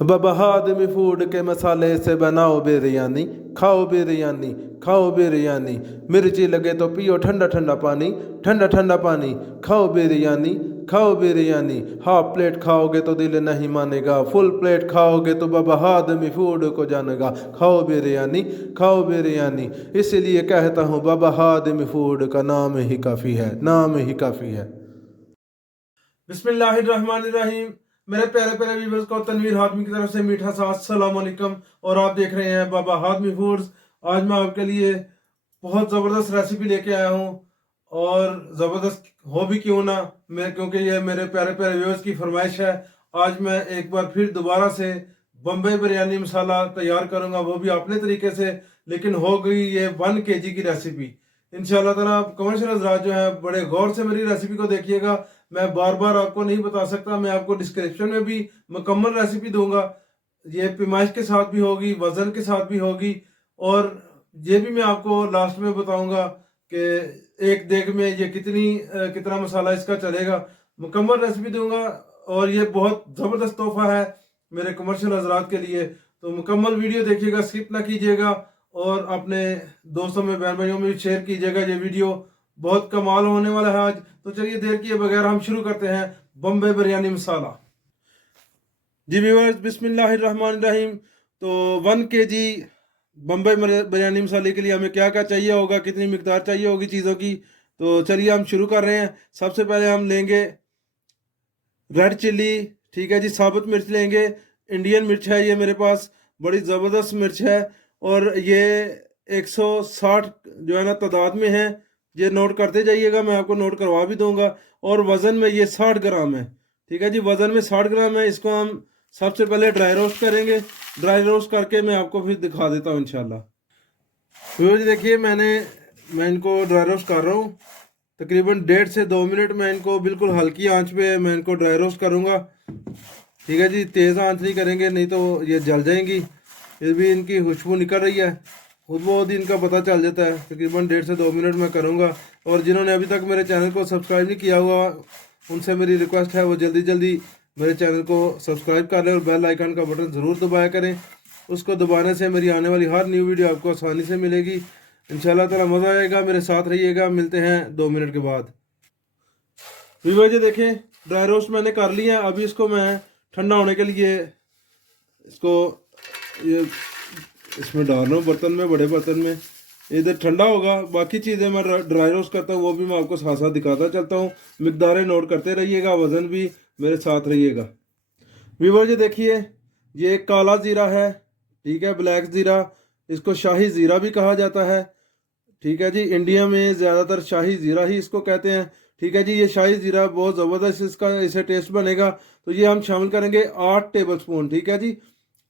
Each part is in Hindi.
बाबा हादमी फूड के मसाले से बनाओ बिरयानी, खाओ बिरयानी, खाओ बिरयानी। मिर्ची लगे तो पियो ठंडा ठंडा पानी, ठंडा ठंडा पानी। खाओ बिरयानी, खाओ बिरयानी। हाफ प्लेट खाओगे तो दिल नहीं मानेगा, फुल प्लेट खाओगे तो बाबा हादमी फूड को जानेगा। खाओ बिरयानी, खाओ बिरयानी। इसलिए कहता हूँ बाबा हादमी फूड का नाम ही काफ़ी है, नाम ही काफ़ी है। बिस्मिल्लाहिर्रहमानिर्रहीम। मेरे प्यारे प्यारे व्यूअर्स को तनवीर हातमी की तरफ से मीठा सा अस्सलाम वालेकुम और आप देख रहे हैं बाबा हातमी फूड्स। आज मैं आपके लिए बहुत ज़बरदस्त रेसिपी लेके आया हूँ और ज़बरदस्त हो भी क्यों ना, मैं क्योंकि ये मेरे प्यारे प्यारे व्यूअर्स की फरमाइश है। आज मैं एक बार फिर दोबारा से बम्बई बिरयानी मसाला तैयार करूँगा, वो भी अपने तरीके से, लेकिन हो गई ये 1 kg की रेसिपी। इंशाल्लाह ताला कमर्शियल हज़रात जो है बड़े गौर से मेरी रेसिपी को देखिएगा। मैं बार बार आपको नहीं बता सकता, मैं आपको डिस्क्रिप्शन में भी मुकम्मल रेसिपी दूंगा। ये पैमाइश के साथ भी होगी, वज़न के साथ भी होगी, और ये भी मैं आपको लास्ट में बताऊंगा कि एक देग में ये कितना मसाला इसका चलेगा। मुकम्मल रेसिपी दूंगा और ये बहुत ज़बरदस्त तोहफा है मेरे कमर्शियल हज़रात के लिए। तो मुकम्मल वीडियो देखिएगा, स्किप ना कीजिएगा और अपने दोस्तों में, बहन भाइयों में भी शेयर कीजिएगा। ये वीडियो बहुत कमाल होने वाला है आज। तो चलिए देर किए बगैर हम शुरू करते हैं बम्बई बिरयानी मसाला। जी व्यूअर्स, बिस्मिल्लाहिर्रहमानिर्रहीम। तो 1 kg बम्बई बिरयानी मसाले के लिए हमें क्या क्या चाहिए होगा, कितनी मिकदार चाहिए होगी चीज़ों की, तो चलिए हम शुरू कर रहे हैं। सबसे पहले हम लेंगे रेड चिल्ली, ठीक है जी, साबुत मिर्च लेंगे। इंडियन मिर्च है ये मेरे पास, बड़ी ज़बरदस्त मिर्च है और ये 160 जो है ना तादाद में है। ये नोट करते जाइएगा, मैं आपको नोट करवा भी दूंगा। और वज़न में ये 60 ग्राम है, ठीक है जी, वज़न में 60 ग्राम है। इसको हम सबसे पहले ड्राई रोस्ट करेंगे। ड्राई रोस्ट करके मैं आपको फिर दिखा देता हूँ इंशाल्लाह। तो जी देखिए मैं इनको ड्राई रोस्ट कर रहा हूँ। तकरीबन 1.5 से 2 मिनट मैं इनको बिल्कुल हल्की आंच पे मैं इनको ड्राई रोस्ट करूँगा, ठीक है जी। तेज़ आंच नहीं करेंगे, नहीं तो ये जल जाएंगी। फिर भी इनकी खुशबू निकल रही है, खुद बहुत ही इनका पता चल जाता है। तकरीबन 1.5 से 2 मिनट मैं करूँगा। और जिन्होंने अभी तक मेरे चैनल को सब्सक्राइब नहीं किया हुआ, उनसे मेरी रिक्वेस्ट है वो जल्दी जल्दी मेरे चैनल को सब्सक्राइब कर लें और बेल आइकन का बटन ज़रूर दबाया करें। उसको दबाने से मेरी आने वाली हर न्यू वीडियो आपको आसानी से मिलेगी। इंशाल्लाह ताला मज़ा आएगा, मेरे साथ रहिएगा। मिलते हैं 2 मिनट के बाद। वीवर जी देखें, ड्राई रोस्ट मैंने कर लिया है। अभी इसको मैं ठंडा होने के लिए इसको ये इसमें डाल रहा हूँ बर्तन में, बड़े बर्तन में। इधर ठंडा होगा, बाकी चीज़ें मैं ड्राई रोस्ट करता हूँ वो भी मैं आपको साथ साथ दिखाता चलता हूँ। मिकदारें नोट करते रहिएगा, वज़न भी मेरे साथ रहिएगा। वीवर जी देखिए, ये काला ज़ीरा है, ठीक है, ब्लैक ज़ीरा। इसको शाही ज़ीरा भी कहा जाता है, ठीक है जी। इंडिया में ज़्यादातर शाही ज़ीरा ही इसको कहते हैं, ठीक है जी। ये शाही ज़ीरा बहुत ज़बरदस्त इसका इसे टेस्ट बनेगा। तो ये हम शामिल करेंगे 8 टेबल स्पून, ठीक है जी,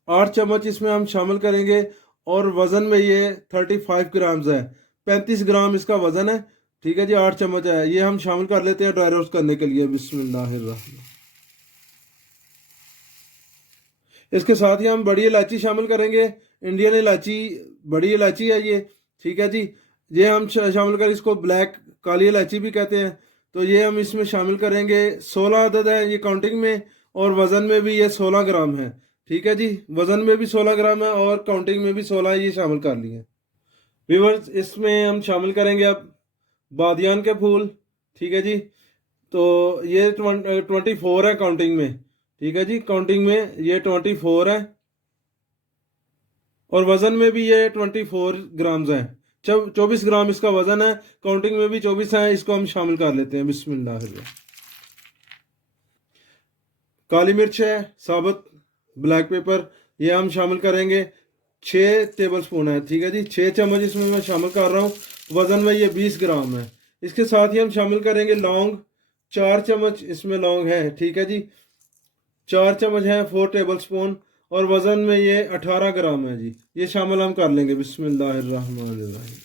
8 चम्मच इसमें हम शामिल करेंगे। और वज़न में ये 35 ग्राम्स है, 35 ग्राम इसका वज़न है, ठीक है जी। 8 चम्मच है, ये हम शामिल कर लेते हैं ड्राई रोस्ट करने के लिए। बिस्मिल्लाहिर्रहमान। इसके साथ ही हम बड़ी इलायची शामिल करेंगे, इंडियन इलायची, बड़ी इलायची है ये, ठीक है जी। ये हम शामिल करें, इसको ब्लैक काली इलायची भी कहते हैं। तो ये हम इसमें शामिल करेंगे, 16 अदद है ये काउंटिंग में, और वज़न में भी ये 16 ग्राम है, ठीक है जी। वज़न में भी 16 ग्राम है और काउंटिंग में भी 16, ये शामिल कर लिए। व्यूअर्स, इसमें हम शामिल करेंगे अब बादियान के फूल, ठीक है जी। तो ये 24 है काउंटिंग में, ठीक है जी, काउंटिंग में ये 24 है और वज़न में भी ये 24 ग्राम्स है। 24 ग्राम इसका वज़न है, काउंटिंग में भी 24 है। इसको हम शामिल कर लेते हैं। बिस्मिल्लाह। काली मिर्च है साबुत, ब्लैक पेपर, ये हम शामिल करेंगे, 6 टेबल स्पून है, ठीक है जी, 6 चम्मच इसमें मैं शामिल कर रहा हूँ। वज़न में ये 20 ग्राम है। इसके साथ ही हम शामिल करेंगे लौंग, 4 चम्मच इसमें लौंग है, ठीक है जी, 4 चम्मच है, 4 टेबल स्पून, और वज़न में ये 18 ग्राम है जी, ये शामिल हम कर लेंगे। बिस्मिल्लाहिर्रहमानिर्रहीम।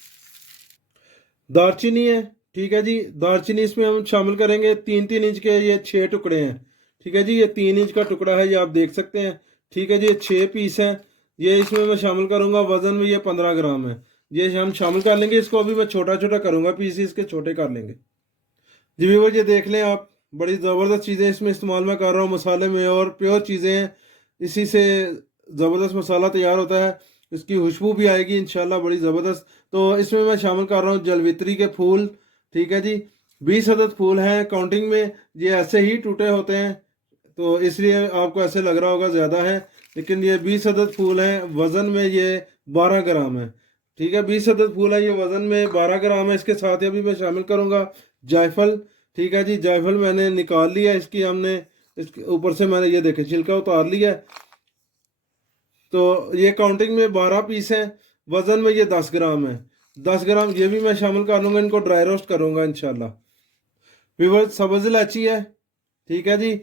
दालचीनी है, ठीक है जी, दालचीनी इसमें हम शामिल करेंगे, 3-3 इंच के ये 6 टुकड़े हैं, ठीक है जी। ये 3 इंच का टुकड़ा है, ये आप देख सकते हैं, ठीक है जी। ये 6 पीस हैं, ये इसमें मैं शामिल करूंगा। वज़न में ये 15 ग्राम है, ये हम शामिल कर लेंगे। इसको अभी मैं छोटा छोटा करूंगा, पीस इसके छोटे कर लेंगे जी। व्यूअर ये देख लें आप, बड़ी ज़बरदस्त चीज़ें इसमें इस्तेमाल मैं कर रहा हूँ मसाले में, और प्योर चीज़ें हैं। इसी से ज़बरदस्त मसाला तैयार होता है, इसकी खुशबू भी आएगी इंशाल्लाह बड़ी ज़बरदस्त। तो इसमें मैं शामिल कर रहा हूँ जलवित्री के फूल, ठीक है जी। 20 अदद फूल हैं काउंटिंग में, ये ऐसे ही टूटे होते हैं तो इसलिए आपको ऐसे लग रहा होगा ज़्यादा है, लेकिन ये 20 अदद फूल हैं, वज़न में ये 12 ग्राम है, ठीक है। 20 अदद फूल है, ये वज़न में 12 ग्राम है। इसके साथ ही अभी मैं शामिल करूँगा जायफल, ठीक है जी। जायफल मैंने निकाल लिया, इसकी हमने इसके ऊपर से मैंने ये देखे छिलका उतार लिया है। तो ये काउंटिंग में 12 पीस हैं, वज़न में ये 10 ग्राम है। 10 ग्राम ये भी मैं शामिल कर लूँगा, इनको ड्राई रोस्ट करूँगा इंशाल्लाह। व्यूअर्स सब्ज़ इलायची है, ठीक है जी।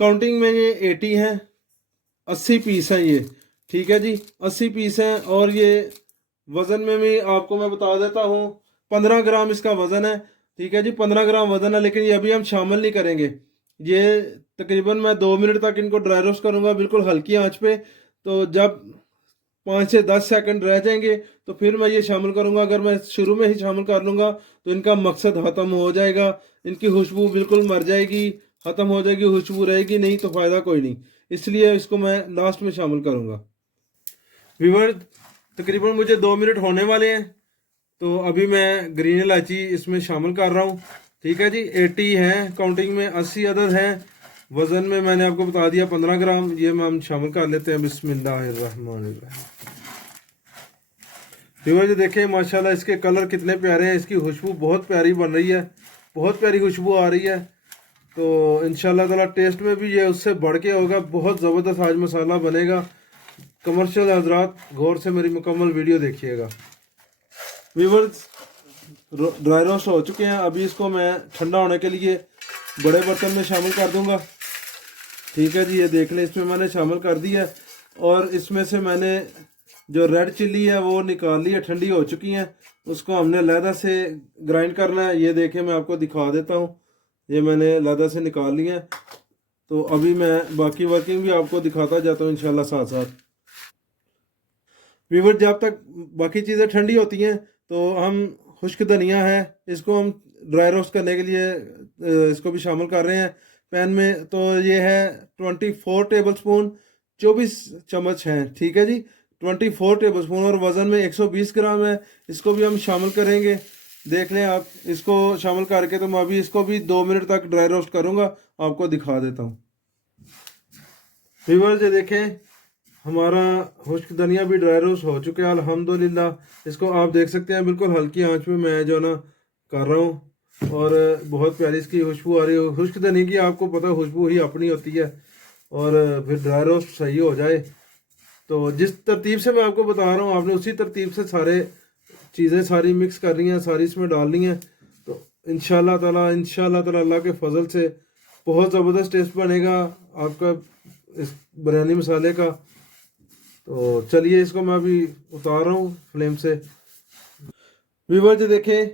काउंटिंग में ये 80 हैं, 80 पीस हैं ये, ठीक है जी। 80 पीस हैं और ये वज़न में भी आपको मैं बता देता हूँ 15 ग्राम इसका वज़न है, ठीक है जी। 15 ग्राम वज़न है, लेकिन ये अभी हम शामिल नहीं करेंगे। ये तकरीबन मैं 2 मिनट तक इनको ड्राई रोस्ट करूँगा बिल्कुल हल्की आंच पे। तो जब 5 से 10 सेकंड रह जाएंगे तो फिर मैं ये शामिल करूँगा। अगर मैं शुरू में ही शामिल कर लूँगा तो इनका मकसद ख़त्म हो जाएगा, इनकी खुशबू बिल्कुल मर जाएगी, ख़त्म हो जाएगी, खुशबू रहेगी नहीं तो फ़ायदा कोई नहीं, इसलिए इसको मैं लास्ट में शामिल करूँगा। व्यूअर तकरीबन मुझे 2 मिनट होने वाले हैं, तो अभी मैं ग्रीन इलायची इसमें शामिल कर रहा हूँ, ठीक है जी। 80 हैं काउंटिंग में, 80 अदद हैं, वज़न में मैंने आपको बता दिया 15 ग्राम। ये हम शामिल कर लेते हैं, बिस्मिल्लाहिर्रहमानिर्रहीम। व्यूअर जी देखें माशाल्लाह इसके कलर कितने प्यारे हैं, इसकी खुशबू बहुत प्यारी बन रही है, बहुत प्यारी खुशबू आ रही है। तो इंशाल्लाह ताला टेस्ट में भी ये उससे बढ़ के होगा, बहुत ज़बरदस्त आज मसाला बनेगा। कमर्शियल हजरात गौर से मेरी मुकम्मल वीडियो देखिएगा। व्यूअर्स ड्राई रोस्ट हो चुके हैं, अभी इसको मैं ठंडा होने के लिए बड़े बर्तन में शामिल कर दूंगा, ठीक है जी। ये देख लें इसमें मैंने शामिल कर दिया है, और इसमें से मैंने जो रेड चिल्ली है वो निकाल ली है, ठंडी हो चुकी हैं, उसको हमने अलहदा से ग्राइंड करना है। ये देखें मैं आपको दिखा देता हूँ, ये मैंने अलहदा से निकाल लिया है। तो अभी मैं बाकी वर्किंग भी आपको दिखाता जाता हूँ इंशाल्लाह साथ साथ। व्यूअर जब तक बाकी चीज़ें ठंडी होती हैं तो हम खुश्क धनिया है, इसको हम ड्राई रोस्ट करने के लिए इसको भी शामिल कर रहे हैं पैन में। तो ये है 24 टेबल स्पून, 24 चम्मच हैं, ठीक है जी। 24 टेबल स्पून और वज़न में 120 ग्राम है, इसको भी हम शामिल करेंगे। देख लें आप, इसको शामिल करके तो मैं अभी इसको भी 2 मिनट तक ड्राई रोस्ट करूँगा, आपको दिखा देता हूँ। व्यूअर्स ये देखें हमारा खुश्क धनिया भी ड्राई रोस्ट हो चुके हैं अल्हम्दुलिल्लाह। इसको आप देख सकते हैं बिल्कुल हल्की आंच में मैं जो ना कर रहा हूँ, और बहुत प्यारी इसकी खुशबू आ रही है। खुश्क धनिया की आपको पता खुशबू ही अपनी होती है, और फिर ड्राई रोस्ट सही हो जाए तो जिस तरतीब से मैं आपको बता रहा हूँ आपने उसी तरतीब से सारे चीज़ें सारी मिक्स करनी है, सारी इसमें डालनी है। तो इंशाल्लाह ताला अल्लाह के फजल से बहुत ज़बरदस्त टेस्ट बनेगा आपका इस बिरयानी मसाले का। तो चलिए इसको मैं अभी उतार रहा हूँ फ्लेम से। व्यूअर जी देखें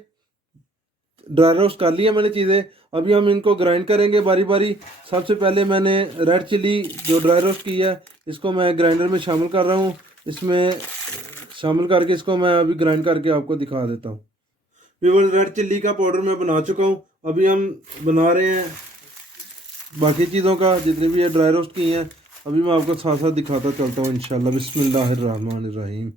ड्राई रोस्ट कर लिया मैंने चीज़ें, अभी हम इनको ग्राइंड करेंगे बारी बारी। सबसे पहले मैंने रेड चिली जो ड्राई रोस्ट की है इसको मैं ग्राइंडर में शामिल कर रहा हूँ, इसमें शामिल करके इसको मैं अभी ग्राइंड करके आपको दिखा देता हूँ। व्यूअर रेड चिल्ली का पाउडर मैं बना चुका हूँ, अभी हम बना रहे हैं बाकी चीज़ों का जितनी भी ये ड्राई रोस्ट की हैं, अभी मैं आपको साथ साथ दिखाता चलता हूँ इंशाल्लाह। बिस्मिल्लाहिर्रहमानिर्रहीम।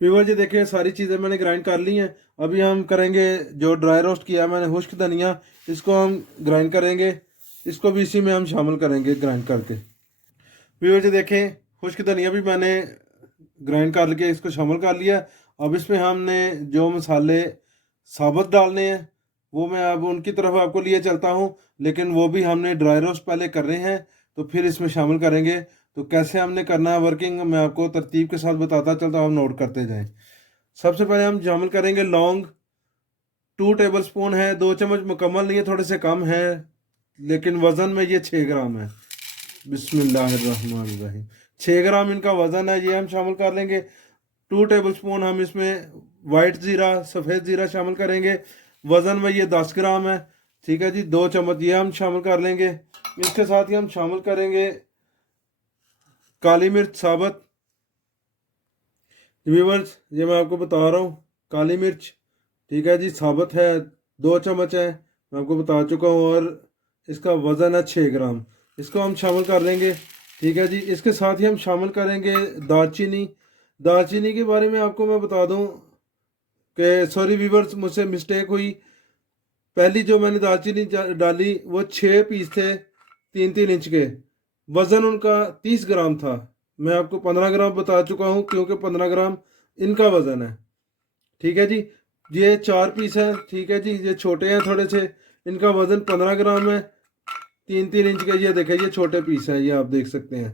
व्यूअर जी देखिए सारी चीज़ें मैंने ग्राइंड कर ली हैं, अभी हम करेंगे जो ड्राई रोस्ट किया मैंने खुश्क धनिया, इसको हम ग्राइंड करेंगे, इसको भी इसी में हम शामिल करेंगे ग्राइंड करके। व्यूअर जी देखें खुश्क धनिया भी मैंने ग्राइंड कर के इसको शामिल कर लिया। अब इसमें हमने जो मसाले साबुत डालने हैं वो मैं अब उनकी तरफ आपको लिए चलता हूँ, लेकिन वो भी हमने ड्राई रोस्ट पहले कर रहे हैं तो फिर इसमें शामिल करेंगे। तो कैसे हमने करना है वर्किंग मैं आपको तरतीब के साथ बताता चलता हूँ, हम नोट करते जाएं। सबसे पहले हम शामिल करेंगे लौंग, 2 टेबल स्पून है, 2 चम्मच मुकम्मल नहीं है, थोड़े से कम है, लेकिन वज़न में ये 6 ग्राम है। बिस्मिल्लाहिर्रहमानिर्रहीम। 6 ग्राम इनका वज़न है, ये हम शामिल कर लेंगे। 2 टेबल स्पून हम इसमें वाइट ज़ीरा सफ़ेद ज़ीरा शामिल करेंगे, वज़न में ये 10 ग्राम है, ठीक है जी। 2 चम्मच ये हम शामिल कर लेंगे। इसके साथ ही हम शामिल करेंगे काली मिर्च साबुत। व्यूअर्स ये मैं आपको बता रहा हूँ काली मिर्च, ठीक है जी, साबुत है 2 चम्मच है, मैं आपको बता चुका हूँ, और इसका वज़न है 6 ग्राम। इसको हम शामिल कर लेंगे। ठीक है जी। इसके साथ ही हम शामिल करेंगे दालचीनी। दालचीनी के बारे में आपको मैं बता दूं कि सॉरी वीवर्स, मुझसे मिस्टेक हुई। पहली जो मैंने दालचीनी डाली वो 6 पीस थे, 3-3 इंच के। वज़न उनका 30 ग्राम था। मैं आपको 15 ग्राम बता चुका हूँ, क्योंकि 15 ग्राम इनका वज़न है। ठीक है जी। ये 4 पीस हैं। ठीक है जी। ये छोटे हैं थोड़े से, इनका वज़न 15 ग्राम है। 3-3 इंच के ये देखें, ये छोटे पीस हैं, ये आप देख सकते हैं।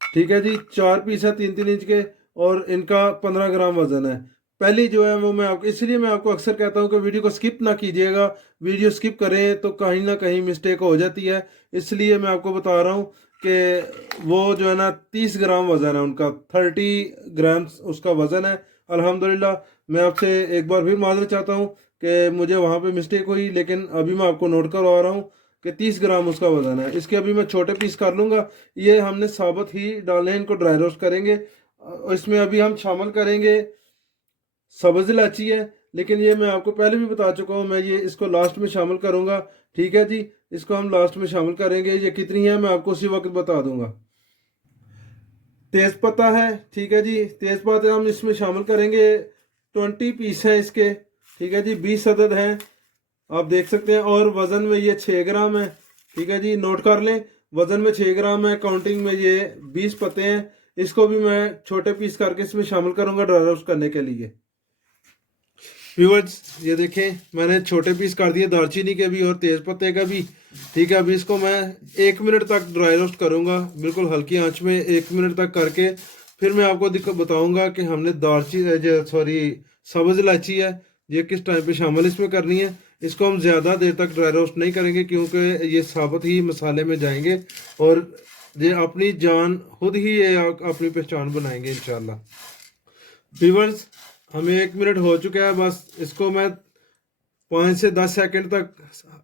ठीक है जी। 4 पीस है 3-3 इंच के, और इनका 15 ग्राम वजन है। पहली जो है वो मैं आपको, इसलिए मैं आपको अक्सर कहता हूँ कि वीडियो को स्किप ना कीजिएगा। वीडियो स्किप करें तो कहीं ना कहीं मिस्टेक हो जाती है। इसलिए मैं आपको बता रहा हूँ कि वो जो है ना 30 ग्राम वजन है उनका, 30 ग्राम उसका वजन है। अल्हम्दुलिल्लाह। मैं आपसे एक बार फिर माजरत चाहता हूँ कि मुझे वहाँ पे मिस्टेक हुई, लेकिन अभी मैं आपको नोट करवा रहा हूँ कि 30 ग्राम उसका वजन है। इसके अभी मैं छोटे पीस कर लूँगा। ये हमने साबुत ही डालने हैं, इनको ड्राई रोस्ट करेंगे। इसमें अभी हम शामिल करेंगे सब्ज़ इलायची है, लेकिन ये मैं आपको पहले भी बता चुका हूँ, मैं ये इसको लास्ट में शामिल करूँगा। ठीक है जी। इसको हम लास्ट में शामिल करेंगे। ये कितनी है मैं आपको उसी वक्त बता दूंगा। तेज पत्ता है। ठीक है जी। तेज पत्ता हम इसमें शामिल करेंगे। 20 पीस हैं इसके। ठीक है जी। 20 अदद हैं, आप देख सकते हैं। और वज़न में ये 6 ग्राम है। ठीक है जी। नोट कर लें, वज़न में 6 ग्राम है, काउंटिंग में ये 20 पत्ते हैं। इसको भी मैं छोटे पीस करके इसमें शामिल करूंगा ड्राई रोस्ट करने के लिए। व्यूअर्स, ये देखें, मैंने छोटे पीस कर दिए दालचीनी के भी और तेज पत्ते का भी। ठीक है। अभी इसको मैं 1 मिनट तक ड्राई रोस्ट करूंगा, बिल्कुल हल्की आंच में 1 मिनट तक करके। फिर मैं आपको बताऊंगा कि हमने दालचीनी जो सॉरी सब्ज़ इलायची है, ये किस टाइम पे शामिल इसमें करनी है। इसको हम ज़्यादा देर तक ड्राई रोस्ट नहीं करेंगे, क्योंकि ये साबुत ही मसाले में जाएंगे, और ये अपनी जान खुद ही ये अपनी पहचान बनाएंगे इंशाल्लाह। व्यूअर्स, हमें 1 मिनट हो चुका है। बस इसको मैं 5 से 10 सेकंड तक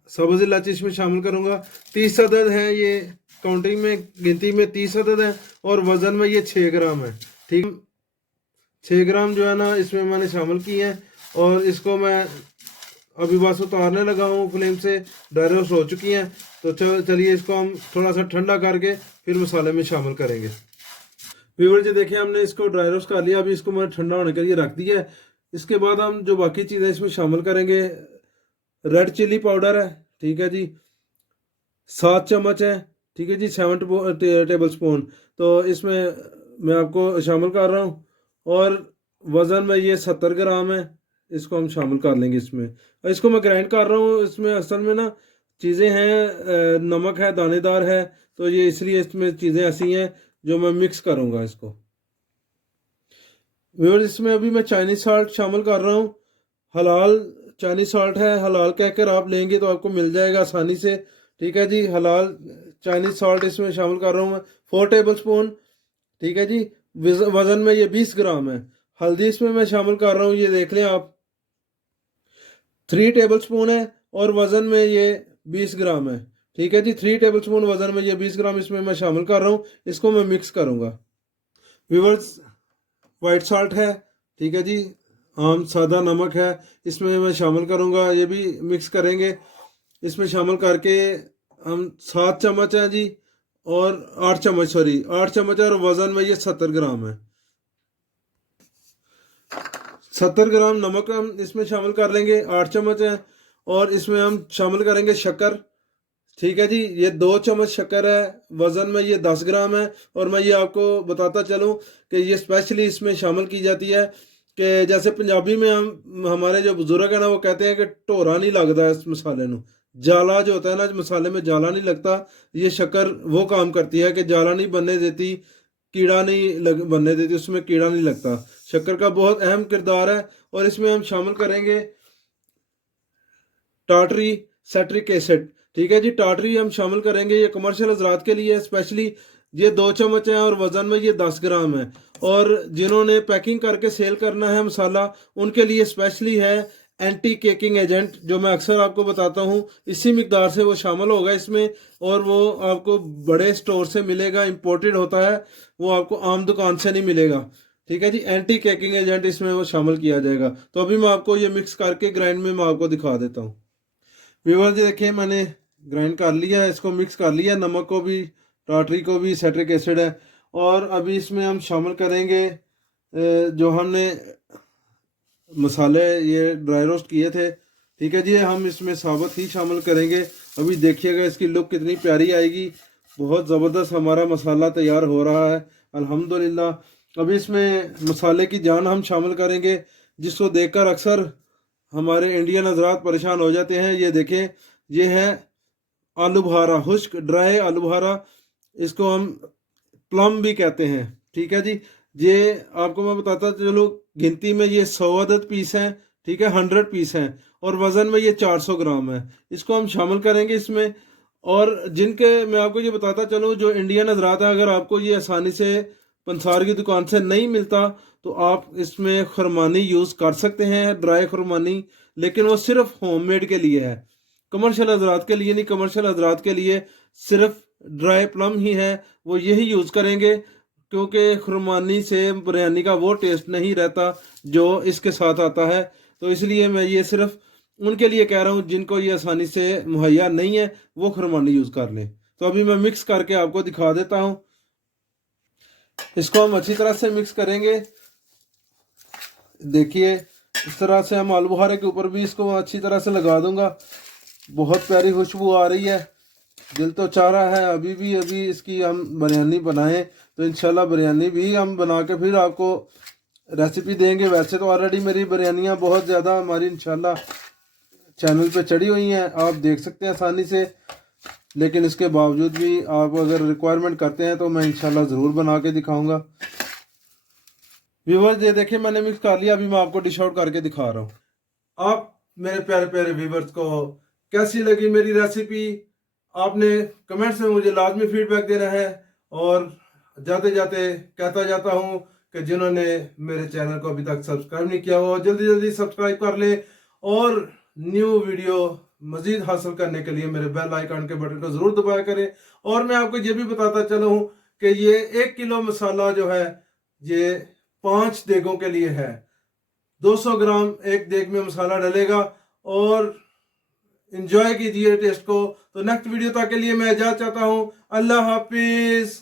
सब्ज़ इलायची इसमें शामिल करूंगा। 30 अदद है ये, काउंटिंग में गिनती में 30 अदद है, और वज़न में ये 6 ग्राम है। ठीक, 6 ग्राम जो है ना इसमें मैंने शामिल किए हैं, और इसको मैं अभी बस उतारने लगा हूँ फ्लेम से। ड्राई रोस्ट हो चुकी हैं, तो चलिए इसको हम थोड़ा सा ठंडा करके फिर मसाले में शामिल करेंगे। व्यूअर जी देखिए, हमने इसको ड्राई रोस्ट कर लिया। अभी इसको मैंने ठंडा होने के लिए रख दिया है। इसके बाद हम जो बाकी चीज़ें इसमें शामिल करेंगे, रेड चिली पाउडर है। ठीक है जी, 7 चम्मच है। ठीक है जी, 7 टेबल स्पून। तो इसमें मैं आपको शामिल कर रहा हूँ, और वज़न में ये 70 ग्राम है। इसको हम शामिल कर लेंगे इसमें, और इसको मैं ग्राइंड कर रहा हूँ। इसमें असल में ना चीज़ें हैं, नमक है, दानेदार है, तो ये इसलिए इसमें चीज़ें ऐसी हैं जो मैं मिक्स करूँगा इसको। व्यूअर्स, इसमें अभी मैं चाइनीज साल्ट शामिल कर रहा हूँ। हलाल चाइनीज साल्ट है, हलाल कहकर आप लेंगे तो आपको मिल जाएगा आसानी से। ठीक है जी। हलाल चाइनीज साल्ट इसमें शामिल कर रहा हूँ मैं, 4 टेबल स्पून। ठीक है जी। वज़न में ये 20 ग्राम है। हल्दी इसमें मैं शामिल कर रहा हूँ, ये देख लें आप, 3 टेबल स्पून है, और वज़न में ये 20 ग्राम है। ठीक है जी। 3 टेबल स्पून वज़न में ये 20 ग्राम इसमें मैं शामिल कर रहा हूँ। इसको मैं मिक्स करूँगा। व्यूअर्स, वाइट सॉल्ट है। ठीक है जी। आम सादा नमक है, इसमें मैं शामिल करूँगा, ये भी मिक्स करेंगे। इसमें शामिल करके हम 7 चम्मच हैं जी, और 8 चम्मच, सॉरी 8 चम्मच है, और वज़न में ये 70 ग्राम है। 70 ग्राम नमक हम इसमें शामिल कर लेंगे, 8 चम्मच है। और इसमें हम शामिल करेंगे शक्कर। ठीक है जी। ये 2 चम्मच शक्कर है, वज़न में ये 10 ग्राम है। और मैं ये आपको बताता चलूँ कि ये स्पेशली इसमें शामिल की जाती है कि जैसे पंजाबी में हम, हमारे जो बुजुर्ग है ना, वो कहते हैं कि ढोरा नहीं लगता इस मसाले ਨੂੰ, जाला जो होता है ना मसाले में, जाला नहीं लगता। ये शक्कर वो काम करती है कि जाला नहीं बनने देती, कीड़ा नहीं बनने देती, उसमें कीड़ा नहीं लगता। शक्कर का बहुत अहम किरदार है। और इसमें हम शामिल करेंगे टाटरी सेट्रिक एसिड। ठीक है जी। टाटरी हम शामिल करेंगे, ये कमर्शियल हजरात के लिए स्पेशली। ये 2 चम्मच है, और वज़न में ये 10 ग्राम है। और जिन्होंने पैकिंग करके सेल करना है मसाला, उनके लिए स्पेशली है एंटी केकिंग एजेंट, जो मैं अक्सर आपको बताता हूँ। इसी मिकदार से वो शामिल होगा इसमें, और वो आपको बड़े स्टोर से मिलेगा, इंपोर्टेड होता है, वो आपको आम दुकान से नहीं मिलेगा। ठीक है जी। एंटी केकिंग एजेंट इसमें वो शामिल किया जाएगा। तो अभी मैं आपको ये मिक्स करके ग्राइंड में मैं आपको दिखा देता हूँ। व्यूअर्स ये देखिए मैंने ग्राइंड कर लिया है, इसको मिक्स कर लिया, नमक को भी, टाटरी को भी, सेट्रिक एसिड है। और अभी इसमें हम शामिल करेंगे जो हमने मसाले ये ड्राई रोस्ट किए थे। ठीक है जी, हम इसमें साबुत ही शामिल करेंगे। अभी देखिएगा इसकी लुक कितनी प्यारी आएगी। बहुत ज़बरदस्त हमारा मसाला तैयार हो रहा है अल्हम्दुलिल्लाह। अभी इसमें मसाले की जान हम शामिल करेंगे, जिसको देखकर अक्सर हमारे इंडियन हजरात परेशान हो जाते हैं। ये देखें, ये है आलू बुखारा, खुश्क ड्राई आलू बुखारा, इसको हम प्लम भी कहते हैं। ठीक है जी, ये आपको मैं बताता चलो, गिनती में ये 100 अदद पीस हैं। ठीक है, 100 पीस हैं और वज़न में ये 400 ग्राम है। इसको हम शामिल करेंगे इसमें। और जिनके मैं आपको ये बताता चलूँ, जो इंडियन हजरात हैं, अगर आपको ये आसानी से पंसार की दुकान से नहीं मिलता तो आप इसमें खुरमानी यूज़ कर सकते हैं, ड्राई खुरमानी, लेकिन वो सिर्फ होममेड के लिए है, कमर्शियल हजरात के लिए नहीं। कमर्शियल हजरात के लिए सिर्फ ड्राई प्लम ही है, वो यही यूज़ करेंगे, क्योंकि खुरमानी से बिरयानी का वो टेस्ट नहीं रहता जो इसके साथ आता है। तो इसलिए मैं ये सिर्फ उनके लिए कह रहा हूँ जिनको ये आसानी से मुहैया नहीं है, वो खुरमानी यूज़ कर लें। तो अभी मैं मिक्स करके आपको दिखा देता हूँ। इसको हम अच्छी तरह से मिक्स करेंगे। देखिए, इस तरह से हम आलू बुखारे के ऊपर भी इसको अच्छी तरह से लगा दूंगा। बहुत प्यारी खुशबू आ रही है, दिल तो चाह रहा है अभी इसकी हम बिरयानी बनाएं। तो इंशाल्लाह बिरयानी भी हम बना के फिर आपको रेसिपी देंगे। वैसे तो ऑलरेडी मेरी बिरयानियाँ बहुत ज़्यादा हमारी इंशाल्लाह चैनल पे चढ़ी हुई हैं, आप देख सकते हैं आसानी से। लेकिन इसके बावजूद भी आप अगर रिक्वायरमेंट करते हैं तो मैं इंशाल्लाह ज़रूर बना के दिखाऊंगा। व्यूवर्स ये देखिए मैंने मिक्स कर लिया, अभी मैं आपको डिश आउट करके दिखा रहा हूँ। आप मेरे प्यारे प्यारे व्यूवर्स को कैसी लगी मेरी रेसिपी, आपने कमेंट्स में मुझे लाजमी फीडबैक देना है। और जाते जाते कहता जाता हूँ कि जिन्होंने मेरे चैनल को अभी तक सब्सक्राइब नहीं किया हो, जल्दी जल्दी सब्सक्राइब कर ले। और न्यू वीडियो मजीद हासिल करने के लिए मेरे बेल आइकन के बटन को ज़रूर दबाया करें। और मैं आपको ये भी बताता चला हूँ कि ये 1 किलो मसाला जो है ये 5 देगों के लिए है। 200 ग्राम एक देग में मसाला डलेगा। और इंजॉय कीजिए टेस्ट को। तो नेक्स्ट वीडियो तक के लिए मैं इजाज़त चाहता हूँ। अल्लाह हाफिज।